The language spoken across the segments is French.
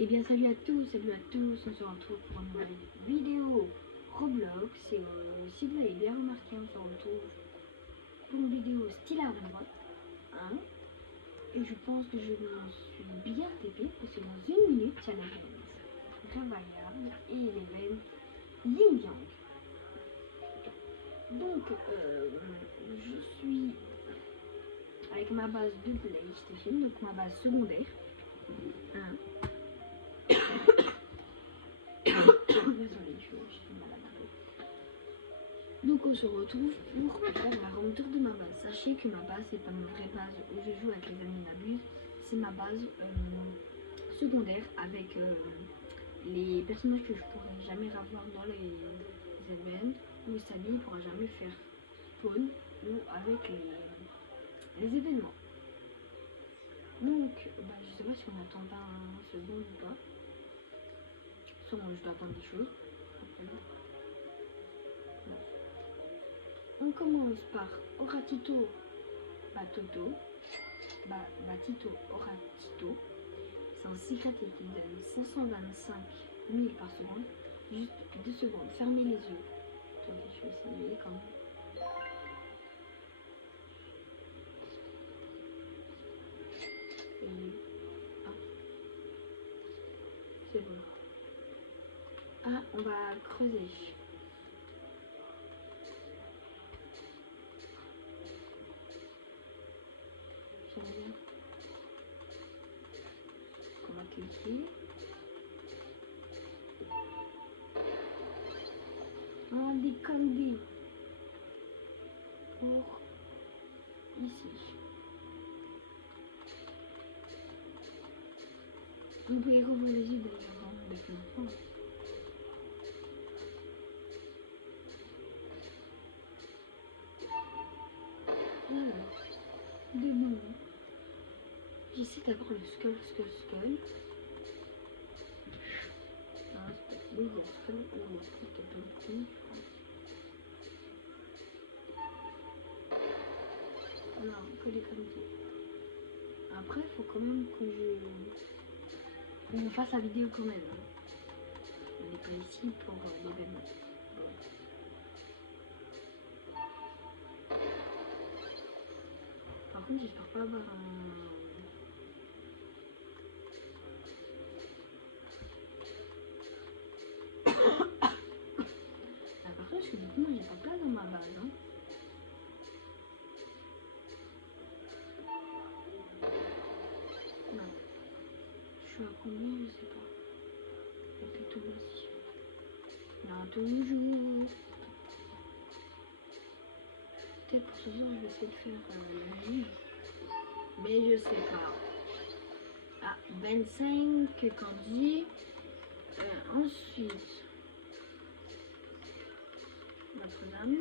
Et bien salut à tous, on se retrouve pour une nouvelle vidéo Roblox. Et si vous avez bien remarqué, on se retrouve pour une vidéo style Harvard, hein. Et je pense que je me suis bien TP parce que dans une minute, il y a la variable et l'événement Yin Yang. Donc, je suis avec ma base de PlayStation, donc ma base secondaire. Hein. Désolée, je suis malade un peu. Donc on se retrouve pour faire la retour de ma base. Sachez que ma base, c'est pas ma vraie base où je joue avec les amis d'abus. C'est ma base secondaire avec les personnages que je pourrais jamais revoir dans les événements. Ou Sally ne pourra jamais faire spawn ou avec les événements. Donc, je sais pas si on attend pas un second ou pas. Soit je dois attendre des choses. On commence par Oratito Batoto. Batito Oratito. C'est un secret qui donne 525 000 par seconde. Juste 2 secondes. Fermez les yeux. Attendez, je vais essayer quand même. C'est bon. Ah, on va creuser. J'aime bien. On va cliquer. On dit candy pour ici. On peut y revoir les yeux d'ailleurs avec l'enfant. Alors, de bon. J'essaie d'avoir le skull. Ah, c'est pas le skull, c'était pas le coup. Non, que les qualités. Après, il faut quand même que on fasse la vidéo quand même. On n'est pas ici pour l'événement. Par contre, j'espère pas avoir un... Par contre, je dis moi j'ai pas place dans ma base. Hein. Non. Je suis à combien, je sais pas. Et puis tout aussi. Non, toujours. Peut-être pour ce soir, je vais essayer de faire le livre. Mais je sais pas. Ah, 25 candy. Ensuite, Notre-Dame.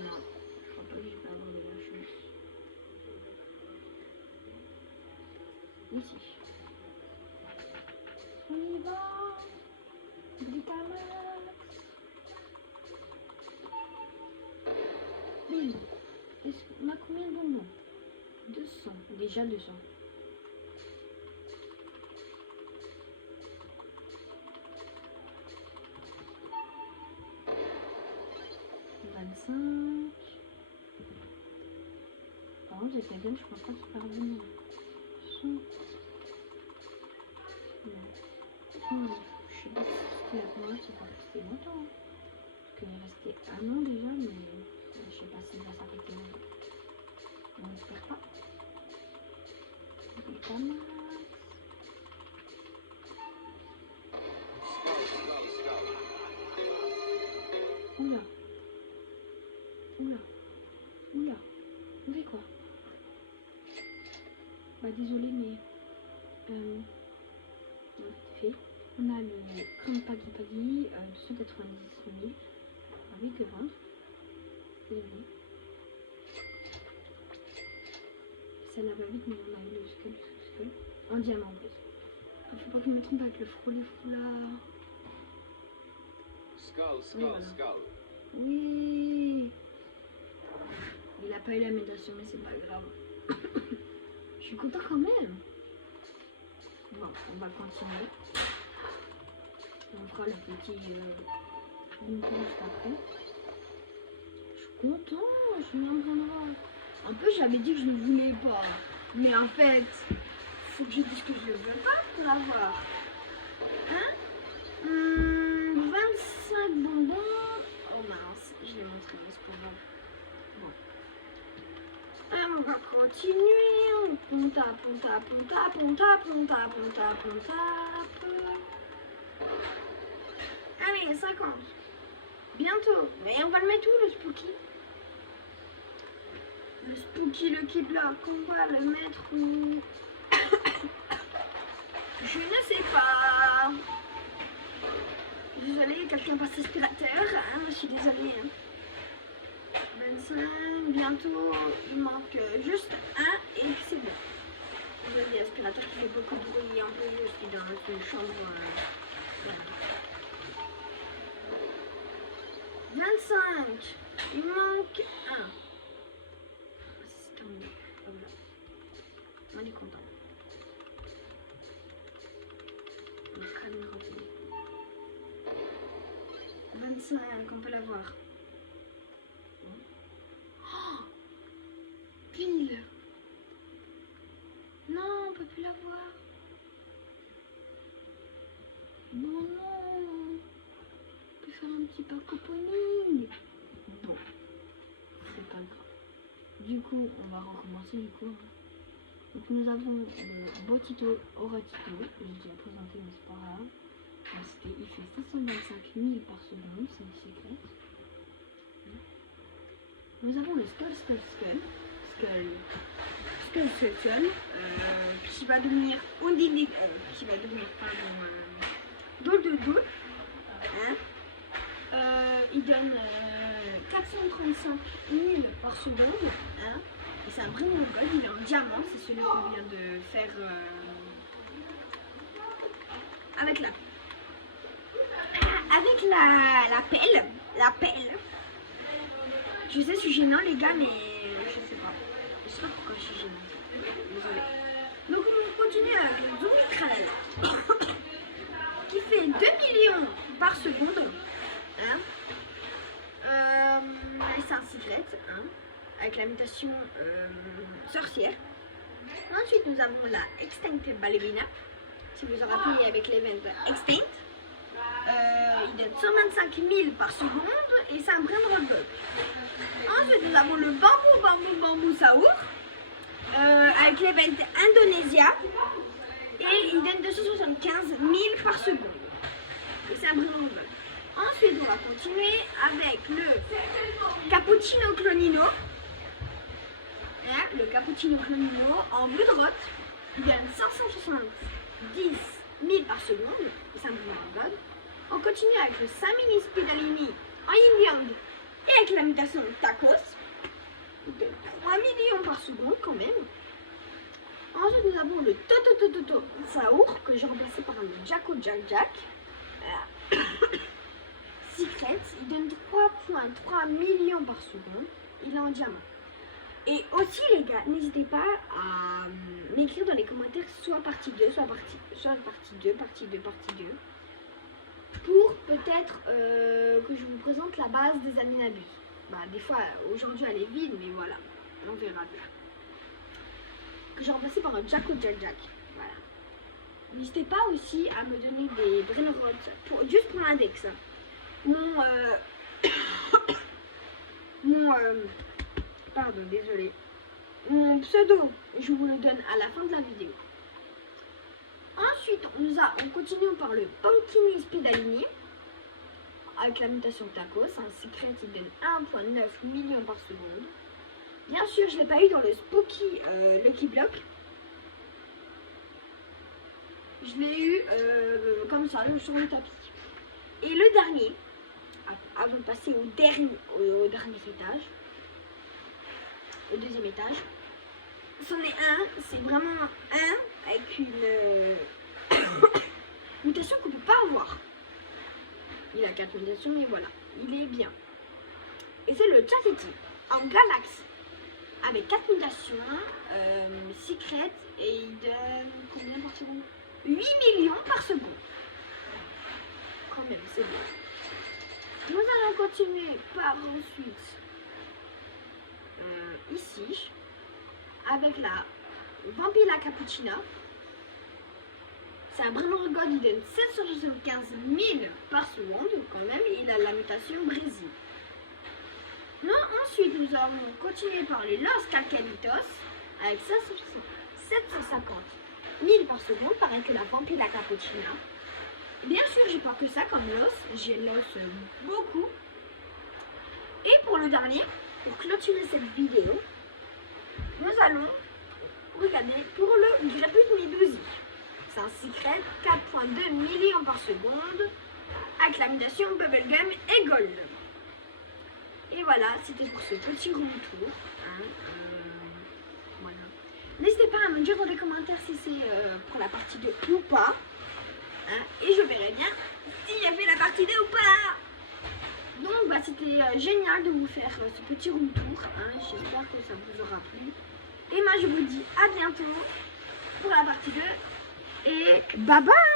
Non, je crois pas que j'ai pas avoir de la chance. Ici. On y va. Glitamax. Oui. On a combien de bonbons? 200. Déjà 200. Par contre, j'ai quelqu'un, je pense pas qu'il va revenir. Je sais pas si c'était à ce moment-là, c'est pas resté longtemps. Parce qu'il est resté un an déjà, mais je sais pas s'il va s'arrêter là. On n'espère pas. Et pas mal. Oula. On fait quoi? Désolé, mais non, c'est fait. On a le Grand Paggy 290 000 avec le ventre. Désolé. Ça là va vite, mais on a eu le skull. En diamant en plus. Il faut pas que je me trompe avec le foulard. Skull. Oui. Il a pas eu la médiation, mais c'est pas grave. Je suis content quand même. on va continuer. On fera le petit Lincoln juste après. Je suis content, je suis en train de voir. Un peu, j'avais dit que je ne voulais pas. Mais en fait, faut que je dise que je ne veux pas pour l'avoir. Hein 25 bonbons. Oh mince, je l'ai montré, mais c'est pas grave. Bon. On va continuer. On tape, on tape, on tape, on tape, on tape, on tape, on tape. Allez, 50. Bientôt. Mais on va le mettre où, le spooky? Le spooky, le key-block, on va le mettre où? Je ne sais pas. Désolée, quelqu'un passe l'aspirateur. Hein, je suis désolée. Hein. 25, bientôt. Il manque juste un et c'est bon. Désolée, l'aspirateur qui fait beaucoup de bruit. Un peu, je suis dans une chambre. Voilà. 25. Il manque un. C'est terminé. Voilà. On est content. On va calmer rapidement. 25, on peut l'avoir. Oh, pile. Non, on peut plus l'avoir. Non, non. On peut faire un petit pack opening. Bon, c'est pas grave. Du coup, on va recommencer du coup. Donc nous avons le Botito Oratito. J'ai déjà présenté, mais c'est pas grave. Il fait 525 000 par seconde, c'est une secret. Nous avons le Skull qui va devenir Undini, qui va devenir Doll. Hein? Il donne 435 000 par seconde. Hein? Et c'est un vrai gold, il est en diamant, c'est celui qu'on vient de faire avec la pelle. Je sais, je suis gênant les gars, mais je sais pas. Je sais pas pourquoi je suis gênante. Désolée. Donc on continue avec le Zoom Tralala qui fait 2 millions par seconde. Hein. C'est un secret, hein, avec la mutation sorcière. Ensuite nous avons la Extinct Ballerina. Si vous en rappelez avec l'event Extinct. Il donne 125 000 par seconde et c'est un brin de rollbug. Ensuite nous avons le bambou saour avec l'event Indonesia et il donne 275 000 par seconde et c'est un brin de rollbug. Ensuite on va continuer avec le Cappuccino Clonino. Là, le Cappuccino Clonino en bleu de rotte, il donne 570 000 par seconde et c'est un brin de rollbug. On continue avec le Samini Spidalini en Yin Yang et avec la mutation Tacos de 3 millions par seconde quand même. Ensuite nous avons le Toto Saour que j'ai remplacé par un Jacko Jack. Secret, il donne 3,3 millions par seconde. Il est en diamant. Et aussi les gars, n'hésitez pas à m'écrire dans les commentaires soit partie 2, soit partie 2, pour peut-être que je vous présente la base des Aminabus. Bah, des fois, aujourd'hui elle est vide, mais voilà, on verra bien. Que j'ai remplacé par un Jacko Jack. Voilà. N'hésitez pas aussi à me donner des brainrots, juste pour l'index. Pardon, désolé. Mon pseudo, je vous le donne à la fin de la vidéo. Ensuite, on continue par le Pumpkin Spidalini avec la mutation Tacos, un secret qui donne 1,9 millions par seconde. Bien sûr, je ne l'ai pas eu dans le Spooky Lucky Block. Je l'ai eu comme ça, sur le tapis. Et le dernier, avant de passer au dernier étage, au deuxième étage, c'en est un, c'est vraiment un avec une mutation qu'on ne peut pas avoir. Il a 4 mutations, mais voilà, il est bien. Et c'est le Chastity en Galax avec 4 mutations, secrètes, et il donne combien par seconde? 8 millions par seconde. Quand même, c'est bien. Nous allons continuer par ensuite ici avec la Vampila Cappuccina. C'est un Bremont God, il donne 775 000 par seconde, quand même, il a la mutation Brésil. Non, ensuite, nous allons continuer par les Los Calcanitos avec 750 000 par seconde, pareil que la Vampila Cappuccina. Bien sûr, j'ai pas que ça comme Los, j'ai Los beaucoup. Et pour le dernier, pour clôturer cette vidéo, nous allons regarder pour le Grapus Medusi. C'est un secret 4.2 millions par seconde avec la mutation Bubblegum et Gold. Et voilà, c'était pour ce petit room tour. Voilà. N'hésitez pas à me dire dans les commentaires si c'est pour la partie 2 ou pas. Et je verrai bien si j'ai fait la partie 2 ou pas. Donc bah, c'était génial de vous faire ce petit room tour. J'espère que ça vous aura plu. Et moi je vous dis à bientôt pour la partie 2. Et bye bye.